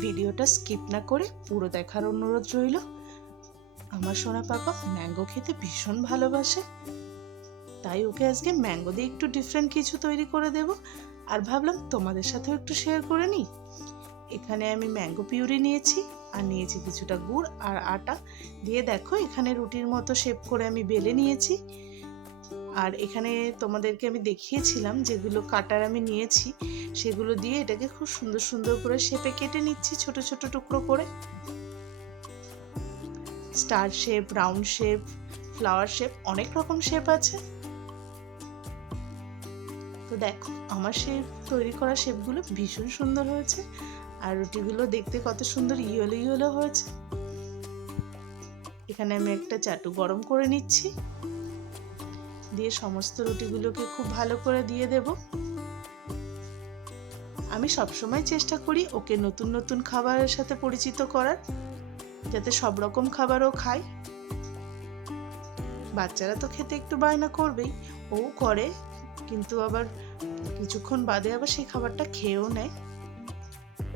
ভিডিওটা স্কিপ না করে পুরো দেখার অনুরোধ রইল। আমার সোনা পাপা ম্যাঙ্গো খেতে ভীষণ ভালোবাসে। তাই ওকে আজকে ম্যাঙ্গো দিয়ে একটু ডিফারেন্ট কিছু তৈরি করে দেব। আর ভাবলাম তোমাদের সাথেও একটু শেয়ার করে নিই। এখানে আমি ম্যাঙ্গো পিউরি নিয়েছি আর নিয়েছি কিছুটা গুড় আর আটা। দিয়ে দেখো এখানে রুটির মতো শেপ করে আমি বেলে নিয়েছি। আর এখানে তোমাদেরকে আমি দেখিয়েছিলাম যেগুলো কাটার আমি নিয়েছি, সেগুলো দিয়ে এটাকে খুব সুন্দর সুন্দর করে শেপে কেটে নিচ্ছি, ছোট ছোট টুকরো করে। Star shape, round shape, flower shape, অনেক রকম শেপ আছে। তো দেখো, আমার শেপ, তৈরি করা শেপগুলো ভীষণ সুন্দর হয়েছে আর রুটিগুলো দেখতে কত সুন্দর ইয়েলো ইয়েলো হয়েছে। এখানে আমি একটা চাটু গরম করে নিচ্ছি। দিয়ে সমস্ত রুটিগুলোকে খুব ভালো করে দিয়ে দেব। আমি সবসময় চেষ্টা করি ওকে নতুন নতুন খাবারের সাথে পরিচিত করার, যাতে সব রকম খাবারও খায়। বাচ্চারা তো খেতে একটু বায়না করবেই, ও করে, কিন্তু আবার কিছুক্ষণ বাদে আবার সেই খাবারটা খেয়েও নেয়।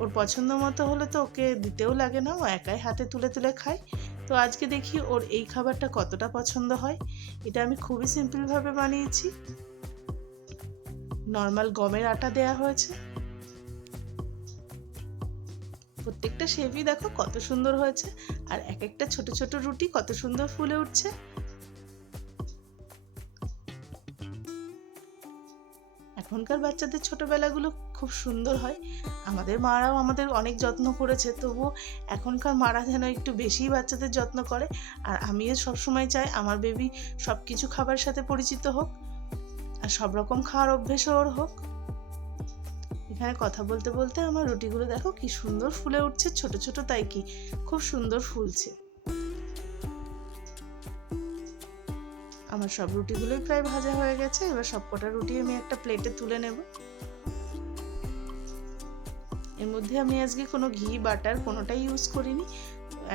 ওর পছন্দ মতো হলে তো ওকে দিতেও লাগে না, ও একাই হাতে তুলে তুলে খায়। তো আজকে দেখি ওর এই খাবারটা কতটা পছন্দ হয়। এটা আমি খুবই সিম্পলভাবে বানিয়েছি। নর্মাল গমের আটা দেয়া হয়েছে। প্রত্যেকটা শেপই দেখো কত সুন্দর হয়েছে। আর এক একটা ছোট ছোট রুটি কত সুন্দর ফুলে উঠছে। এখনকার বাচ্চাদের ছোটবেলাগুলো খুব সুন্দর হয়। আমাদের মারাও আমাদের অনেক যত্ন করেছে তবুও এখনকার মারা যেন একটু বেশিই বাচ্চাদের যত্ন করে। আর আমিও সবসময় চাই আমার বেবি সব কিছু খাবার সাথে পরিচিত হোক, আর সব রকম খাওয়ার অভ্যেসও ওর হোক। এখানে কথা বলতে বলতে আমার রুটিগুলো দেখো কি সুন্দর ফুলে উঠছে, ছোট ছোট তাই কি খুব সুন্দর ফুলছে। আমার সব রুটিগুলোই প্রায় ভাজা হয়ে গেছে, এবার সব কটা রুটি আমি একটা প্লেটে তুলে নেব। এর মধ্যে আমি আজকে কোনো ঘি, বাটার কোনোটাই ইউজ করিনি।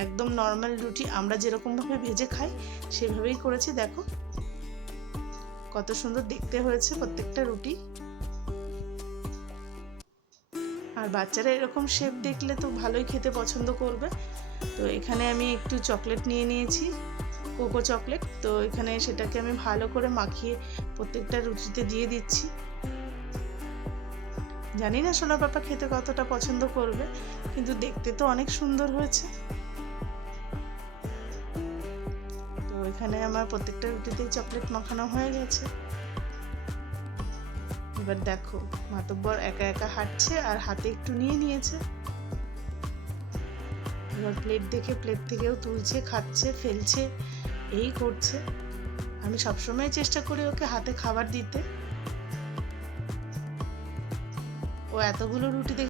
একদম নর্মাল রুটি, আমরা যেরকমভাবে ভেজে খাই, সেভাবেই করেছি, দেখো। কত সুন্দর দেখতে হয়েছে প্রত্যেকটা রুটি। আর বাচ্চারা এরকম শেপ দেখলে তো ভালোই খেতে পছন্দ করবে। তো এখানে আমি একটু চকলেট নিয়ে নিয়েছি কোকো চকলেট তো এখানে সেটাকে আমি ভালো করে মাখিয়ে প্রত্যেকটা রুটিতে দিয়ে দিচ্ছি। জানি না সোনা পাপা খেতে কতটা পছন্দ করবে, কিন্তু দেখতে তো অনেক সুন্দর হয়েছে। তো এখানে আমার প্রত্যেকটা রুটিতেই চকলেট মাখানো হয়ে গেছে। এবার দেখো মাতব্বর একা একা হাঁটছে আর হাতে একটু নিয়ে নিয়েছে। এবার প্লেট দেখে প্লেট থেকেও তুলছে, খাচ্ছে, ফেলছে, এই করছে। আমি সবসময় চেষ্টা করি ওকে হাতে খাবার দিতে। ও এতগুলো রুটি দেখে